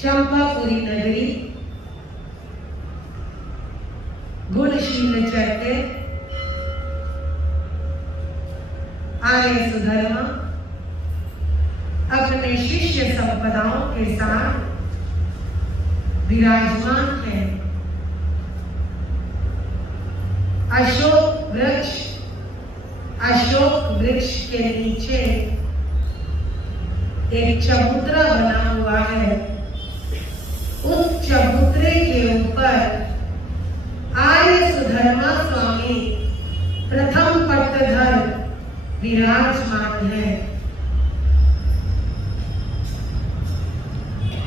चंपापुरी नगरी, गुणशील चैत्य, आर्य सुधर्मा अपने शिष्य संपदाओं के साथ विराजमान है। अशोक वृक्ष के नीचे एक चबूतरा बना हुआ है। उस चबूतरे के ऊपर आर्य सुधर्मा स्वामी प्रथम पट्टधर विराजमान है।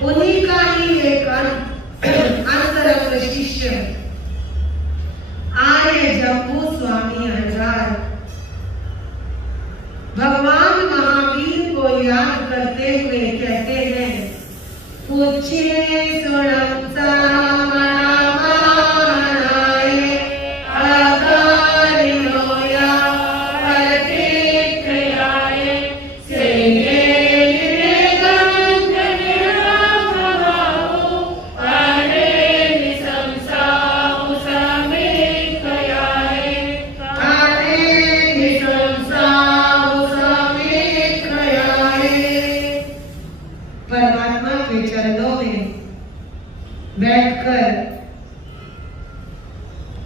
उन्हीं का ही एक अंतरंग शिष्य आर्य जम्बू स्वामी हजार भगवान महावीर को याद करते हुए कहते हैं, पूछिए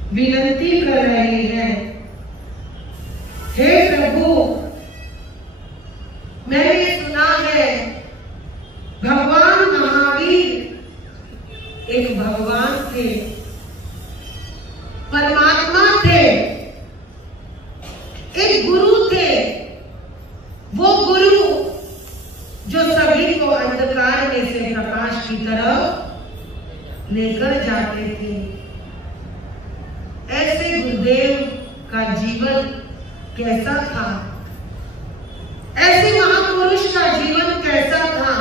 विनती कर रहे हैं, हे प्रभु, मैंने सुना है भगवान महावीर एक भगवान थे, परमात्मा थे, एक गुरु थे। वो गुरु जो सभी को अंधकार में से प्रकाश की तरफ लेकर जाते थे। ऐसे गुरुदेव का जीवन कैसा था? ऐसे महापुरुष का जीवन कैसा था?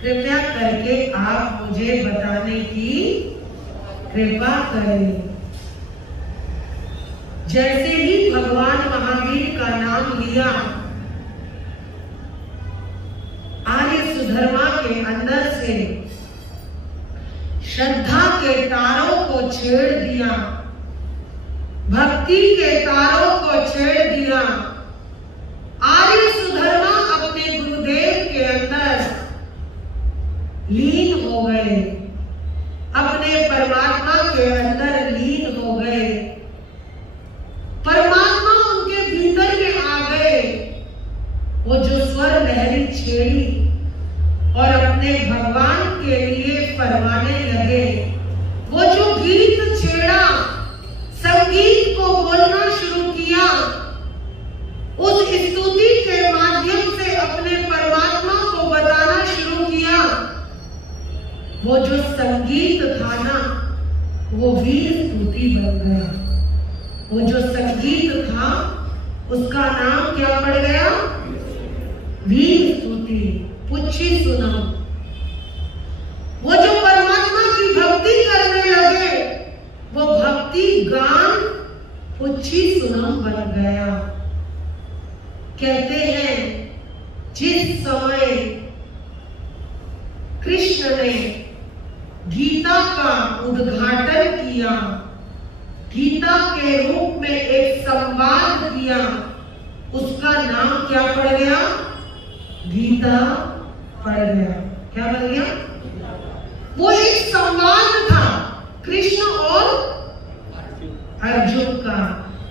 कृपया करके आप मुझे बताने की कृपा करें। जैसे ही भगवान महावीर का नाम लिया, आर्य सुधर्मा के अंदर से श्रद्धा के तारों को छेड़ दिया, भक्ति के तारों को छेड़ दिया। आर्य सुधर्मा अपने गुरुदेव के अंदर लीन हो गए, अपने परमात्मा के अंदर लीन हो गए। परमात्मा उनके भीतर में आ गए। वो जो स्वर लहरी छेड़ी और अपने भगवान के लिए फरमाने लगे, वो जो गीत छेड़ा, संगीत को बोलना शुरू किया, उस स्तुति के माध्यम से अपने परमात्मा को बताना शुरू किया। वो जो संगीत था ना, वो वीर स्तुति बन गया। वो जो संगीत था, उसका नाम क्या पड़ गया? वीर स्तुति। पुच्छी सुनो। वो जो परमात्मा की भक्ति करने लगे, वो भक्ति गान पुच्छी सुनम बन गया। कहते हैं, जिस समय कृष्ण ने गीता का उद्घाटन किया, गीता के रूप में एक संवाद किया, उसका नाम क्या पड़ गया? गीता पड़ गया। क्या बन गया? वो एक संवाद था कृष्ण और अर्जुन का,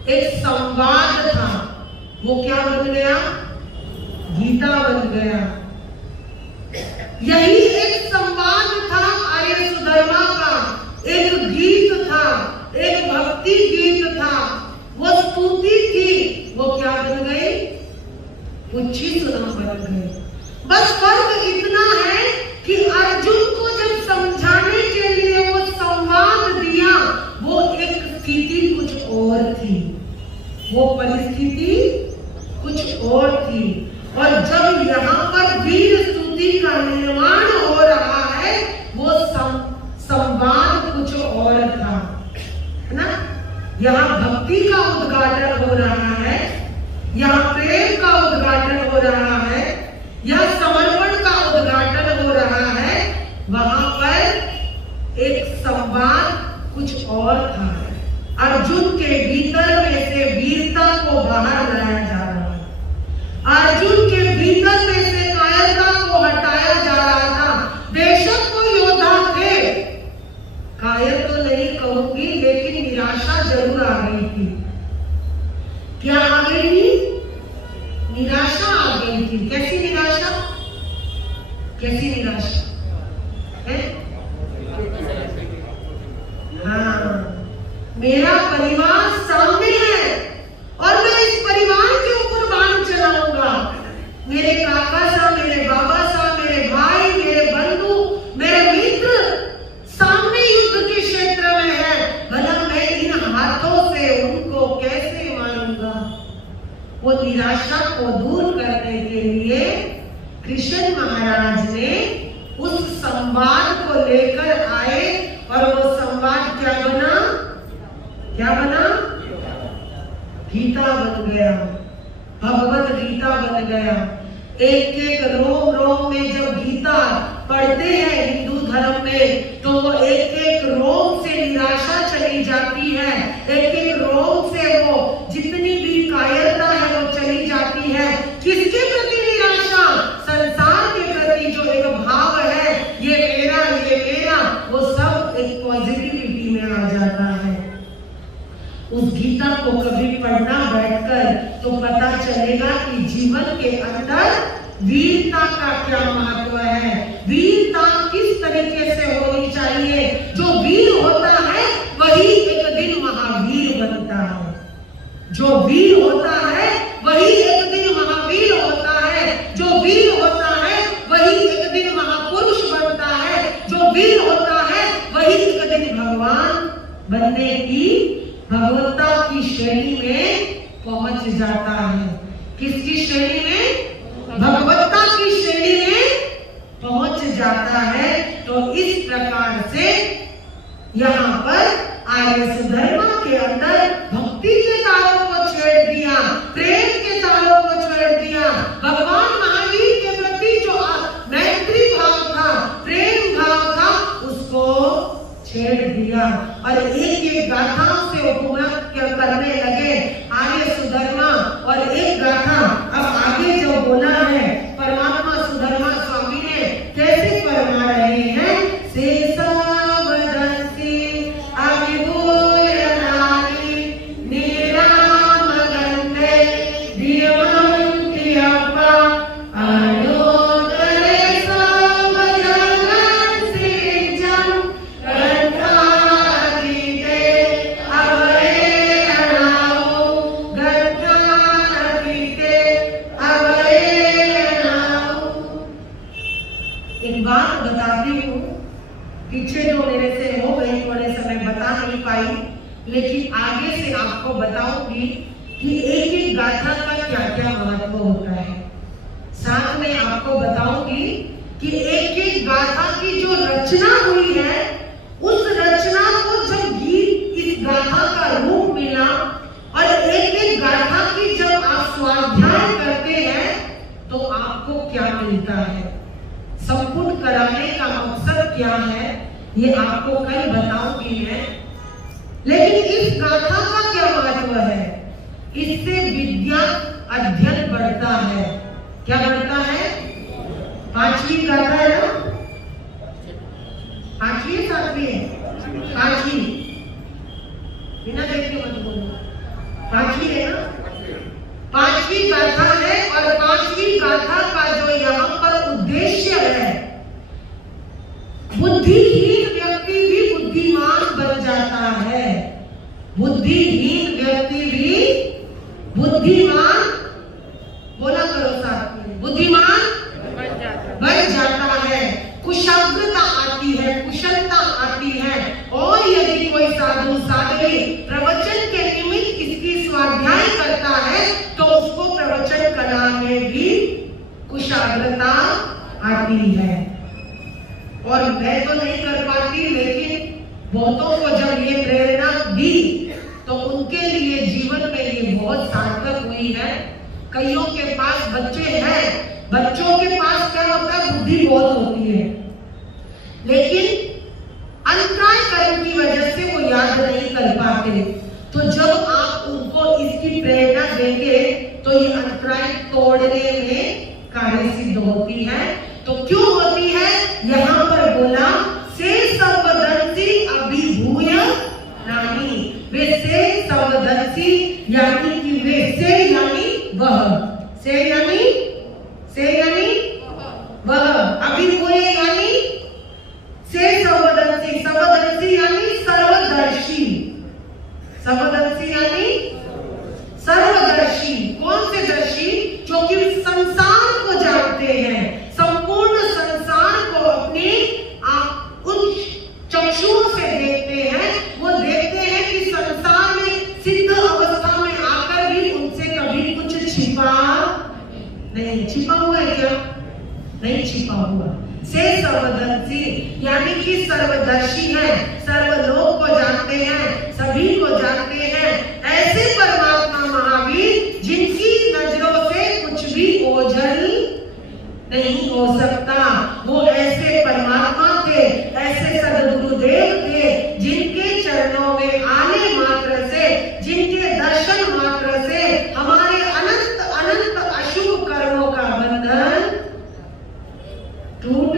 एक संवाद था। वो क्या बन गया? गीता बन गया। यही एक संवाद था आर्य सुधर्मा का, एक गीत था, एक भक्ति गीत था, वो स्तुति थी। वो क्या बन गई? पुच्छी सुना बन गई। बस फर्क इतना है कि अर्जुन को जब समझाने के लिए वो संवाद दिया, वो एक स्थिति कुछ और थी, वो परिस्थिति कुछ और थी। और जब यहाँ पर वीर स्तुति का निर्माण हो रहा है, वो संवाद कुछ और था, है ना? यहाँ भक्ति का उद्घाटन हो रहा है, यहाँ प्रेम का उद्घाटन हो रहा है, यहाँ समर्पण का उद्घाटन हो रहा है। कैसी निराशा है? हाँ, मेरा परिवार सामने है और मैं इस परिवार के ऊपर बाण चलाऊंगा। मेरे काका साहब, मेरे बाबा साहब, मेरे भाई, मेरे बंधु, मेरे मित्र सामने युद्ध के क्षेत्र में है, भला मैं इन हाथों से उनको कैसे मारूंगा? वो निराशा को दूर करने के लिए कृष्ण महाराज ने उस संवाद को लेकर आए और वो संवाद क्या बना? क्या बना? गीता बन गया, भगवत गीता बन गया। एक एक रोम रोम में जब गीता पढ़ते हैं हिंदू धर्म में, तो वो एक एक रोम से निराशा चली जाती है, एक एक रोम से वो जितनी भी कायरता है वो चली जाती है। किसके प्रति निराशा? संसार के प्रति जो एक भाव है, ये मेरा, वो सब एक पॉजिटिविटी में आ जाता है। उस गीता को कभी पढ़ना बैठकर तो पता चलेगा कि जीवन के अंदर वीरता का क्या महत्व है, वीरता किस तरीके से होनी चाहिए। जो वीर होता है वही एक दिन महावीर बनता है, जो वीर होता है वही एक दिन महावीर होता है, जो वीर होता है वही एक दिन महापुरुष बनता है, जो वीर होता है वही एक दिन भगवान बनने की, भगवत्ता की श्रेणी में पहुंच जाता है। किसकी श्रेणी में? भगवत्ता की श्रेणी में पहुंच जाता है। तो इस प्रकार से यहाँ पर आर्य सुधर्मा के अंदर भक्ति के तारों को छेड़ दिया, प्रेम के तारों को छेड़ दिया। भगवान महावीर के प्रति जो मैत्री भाव था, प्रेम भाव था, उसको छेड़ दिया और एक एक गाथाओं से उपमा करने लगे आर्य सुधर्मा। और एक गाथा अब आगे जो बोला है परमात्मा सुधर्मा स्वामी ने, कैसे फरमा रहे हैं? लेकिन आगे से आपको बताऊंगी कि एक एक गाथा का क्या क्या महत्व होता है। साथ में आपको बताऊंगी कि एक एक गाथा की जो रचना हुई है, उस रचना को जब गीत इस गाथा का रूप मिला और एक एक गाथा की जब आप स्वाध्याय करते हैं तो आपको क्या मिलता है, संपूर्ण कराने का मकसद क्या है, ये आपको कल बताऊंगी मैं। लेकिन इस गाथा का क्या महत्व है? इससे विद्या अध्ययन बढ़ता है। क्या बढ़ता है? पांचवी गाथा है ना? पांचवी है सातवीं है? पांचवी, बिना देखे मत बोलो, पांचवी है ना? पांचवी गाथा है और पांचवी गाथा का जो यहाँ पर उद्देश्य है, बुद्धिहीन व्यक्ति भी बुद्धिमान बन जाता है, बुद्धिहीन व्यक्ति भी बुद्धिमान, बोला करो साथ में, बुद्धिमान बन जाता है। कुशाग्रता आती है, कुशलता आती है। और यदि कोई साधु साध्वी प्रवचन के निमित्त इसकी स्वाध्याय करता है तो उसको प्रवचन कला में भी कुशाग्रता आती है। और मैं तो नहीं कर पाती, लेकिन बहुतों को जब ये प्रेरणा दी तो उनके लिए जीवन में ये बहुत सार्थक हुई है। कईयों के पास बच्चे हैं, बच्चों के पास क्या होता है, बुद्धि बहुत होती है, लेकिन अंतराय कर्म की वजह से वो याद नहीं कर पाते। तो जब आप उनको इसकी प्रेरणा देंगे तो ये अंतराय तोड़ने में कार्य सिद्ध होती है। तो क्यों होती है? यहाँ पर बोला से संवदंसी अभिभूय नानी, वे से संवदंसी यानी कि वे से यानी वह, से यानी वह, अभिभूय से सर्वदर्शी, यानी कि सर्वदर्शी है, सर्वलोक को जानते हैं, सभी को जानते हैं। ऐसे परमात्मा महावीर जिनकी नजरों से कुछ भी ओझल नहीं हो सकता, वो ऐसे परमात्मा थे, ऐसे सद्गुरुदेव थे, जिनके चरणों में आने मात्र से, जिनके दर्शन मात्र से हमारे अनंत अनंत अशुभ कर्मों का बंधन टूट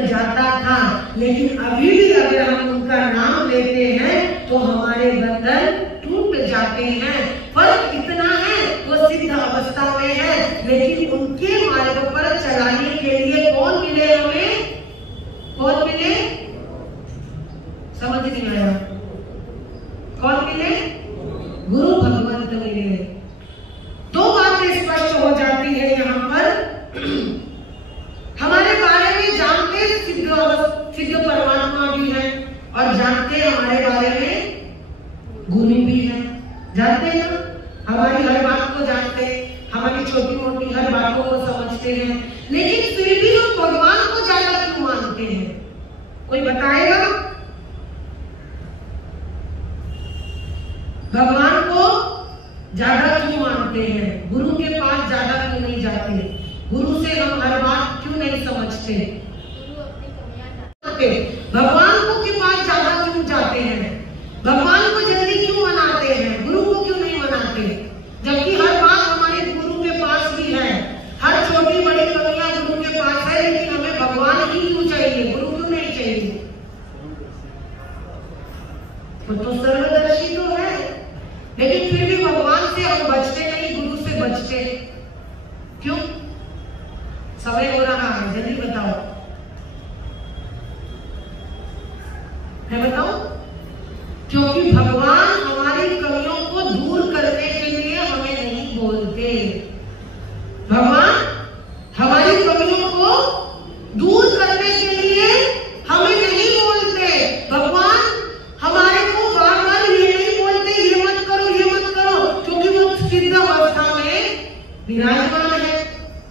जाता था। लेकिन अभी भी अगर हम उनका नाम लेते हैं तो हमारे बंधन टूट जाते हैं। फर्क इतना है, वो सिद्ध अवस्था में है, लेकिन उनके मार्ग पर चलाने के लिए कौन मिले हमें? कौन मिले? समझ नहीं आया? कौन मिले? गुरु भगवंत मिले। दो बातें स्पष्ट हो जाती है यहाँ पर। हमारे बारे में जानते सिद्ध परमात्मा भी है, और जानते हमारे बारे में गुरु भी है। जानते हैं ना, हमारी हर बात को जानते हैं, हमारी छोटी मोटी हर बातों को समझते हैं, लेकिन फिर भी हम भगवान को ज्यादा क्यों मानते हैं? कोई बताएगा? भगवान को ज्यादा क्यों मानते हैं? गुरु के पास ज्यादा क्यों नहीं जाते? गुरु से हम हर बात क्यों नहीं समझते? भगवान को के पास ज्यादा क्यों जाते हैं? भगवान को जल्दी क्यों मनाते हैं? गुरु को क्यों नहीं मनाते? जबकि हर बात हमारे गुरु के पास भी है, हर छोटी बड़ी कमियां गुरु के पास है, लेकिन हमें भगवान ही क्यों चाहिए? गुरु क्यों नहीं चाहिए? तो सर्वदर्शी तो है, लेकिन फिर भी भगवान से हम बचते नहीं, गुरु से बचते। क्यों? समय हो रहा है, जल्दी बताओ। मैं बताऊं? क्योंकि भगवान हमारी कमियों को दूर करने के लिए हमें नहीं बोलते। भगवान हमारी कमियों को दूर करने के लिए हमें नहीं बोलते। भगवान हमारे को बार बार ये नहीं बोलते ये मत करो, ये मत करो, क्योंकि वो सिद्ध अवस्था में विराजमान है।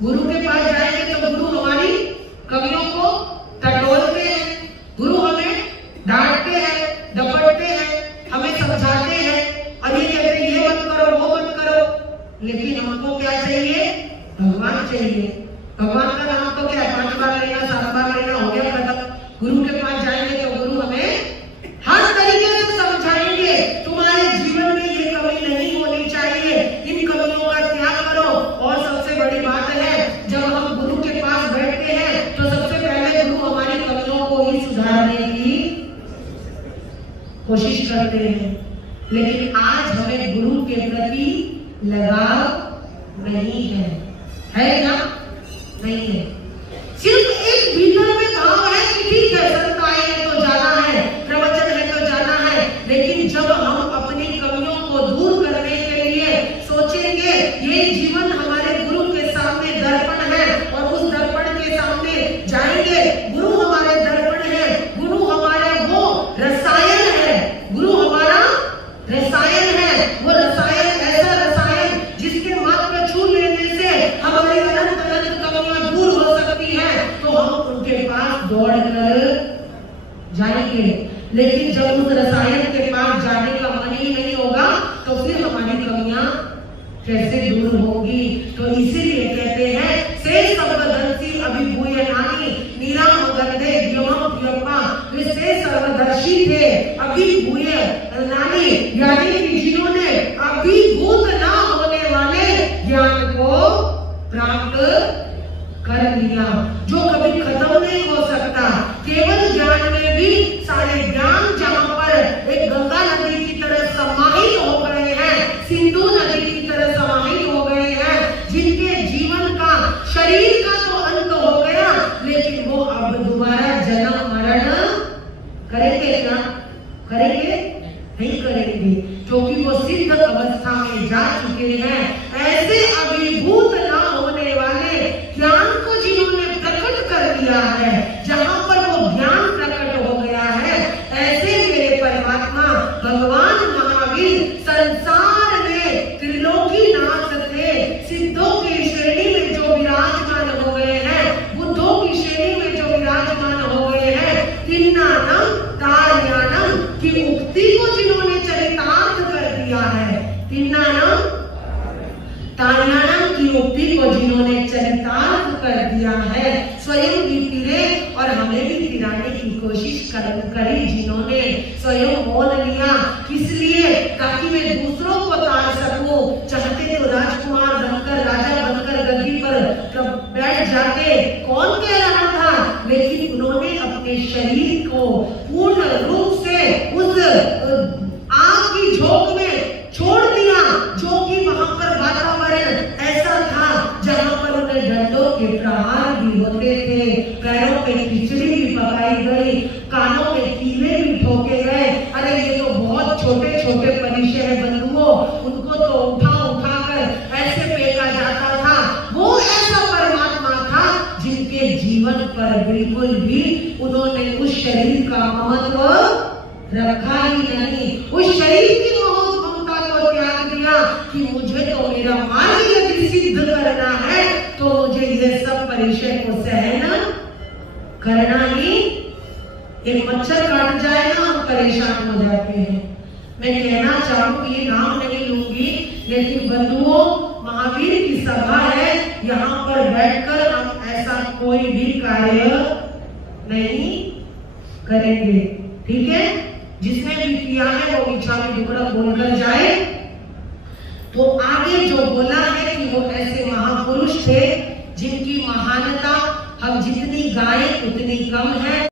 गुरु के पास जाएंगे तो गुरु हमारी कमियों को टटोलते हैं, गुरु हमें डांटते हैं, डपटते हैं, हमें समझाते हैं, और ये कहते हैं ये मत करो, वो मत करो। लेकिन हमको क्या चाहिए? भगवान चाहिए। भगवान का नाम तो क्या है? 5 बार लेना, 7 बार लेना, हो गया खत्म। गुरु के पास जाएंगे तो गुरु हमें हर तरीके से समझाएंगे, तुम्हारे जीवन में ये कमी नहीं होनी चाहिए, इन कमियों का त्याग करो। और सबसे बड़ी बात है, जब हम गुरु के पास बैठते हैं तो सबसे पहले गुरु हमारी कमियों को ही सुधारने की कोशिश करते हैं। लेकिन आज हमें गुरु के प्रति लगाव नहीं है ना? नहीं है। सिर्फ एक भीतर में भाव है कि ठीक है, संत आए हैं तो जाना है, प्रवचन है तो जाना है, लेकिन जब हम अपनी कमियों को दूर करने के लिए सोचेंगे, ये जीवन हमारे गुरु के सामने दर्पण है, और उस दर्पण के सामने जाएंगे। गुरु हमारे दर्पण है, गुरु हमारे वो रसायन है, गुरु हमारा रसायन है। वो रसायन ऐसा रसायन जिसके मात्र छू लेने से हमारी अनंत अनंत कमियां दूर हो सकती है, तो हम उनके पास दौड़ कर जाएंगे। लेकिन जब उस रसायन के पास जाने का मन ही नहीं होगा तो फिर हमारी कमियां कैसे दूर होगी? तो इसीलिए कहते हैं से सर्वदर्शी अभिभूय नानी नीराम गंधे व्योम व्योमा, वे से सर्वदर्शी थे, अभिभूय नानी, यानी कि जिन्होंने अभिभूत ना होने वाले ज्ञान को प्राप्त कर लिया, जो कभी खत्म नहीं हो सकता। केवल ज्ञान में भी सारे ज्ञान जहां पर एक गंगा नदी की तरह समाहित हो गए हैं, सिंधु नदी की तरह समाहित हो गए हैं, जिनके जीवन का शरीर का तो अंत हो गया, लेकिन वो अब दोबारा जन्म मरण करेंगे क्या? करेंगे? नहीं करेंगे, क्योंकि वो सिद्ध अवस्था में जा चुके हैं। ऐसे अभिभूत ना होने वाले ज्ञान को जिन्होंने प्रकट कर दिया है, जहां पर वो ज्ञान प्रकट हो गया है, ऐसे मेरे परमात्मा भगवान महावीर संसार में त्रिलोकीनाथ थे, सिद्धों की श्रेणी में जो विराजमान हो गए हैं, कर दिया है। स्वयं भी तिरे और हमें भी तिराने की कोशिश करी जिन्होंने स्वयं मोल लिया। किस लिए? ताकि मैं दूसरों को तार सकूं। चाहते तो राजकुमार बनकर, राजा बनकर गद्दी पर बैठ जाते, कौन कह रहा था, लेकिन उन्होंने अपने शरीर को पूर्ण रूप से उस आग की झोंक में छोड़ दिया, जो कि वहां पर वातावरण ऐसा था जहां पर उन्हें डंडों के प्रहार भी होते थे, पैरों पे खिचड़ी भी पकाई गई, कानों में कीले भी ठोके गए। अरे ये तो बहुत छोटे छोटे परिचय है बंधुओं, उनको तो उठा कर ऐसे फेंका जाता था। वो ऐसा परमात्मा था जिनके जीवन पर बिल्कुल भी उन्होंने उस शरीर का महत्व रखा ही नहीं। उस शरीर की ममता को त्याग दिया कि मुझे तो मेरा मार्ग यदि सिद्ध करना है तो मुझे ये सब परिचय को सहन करना ही। एक मच्छर काट जाए ना, हम परेशान हो जाते हैं। मैं कहना चाहूंगी, नाम नहीं लूंगी, लेकिन बंधुओं, महावीर की सभा है, यहाँ पर बैठकर हम ऐसा कोई भी कार्य नहीं करेंगे, ठीक है? जिसने भी किया है वो मिच्छामि दुक्कडम बोलकर जाए। तो आगे जो बोला है कि वो ऐसे महापुरुष थे जिनकी महानता हम जितनी गाएं उतनी कम है।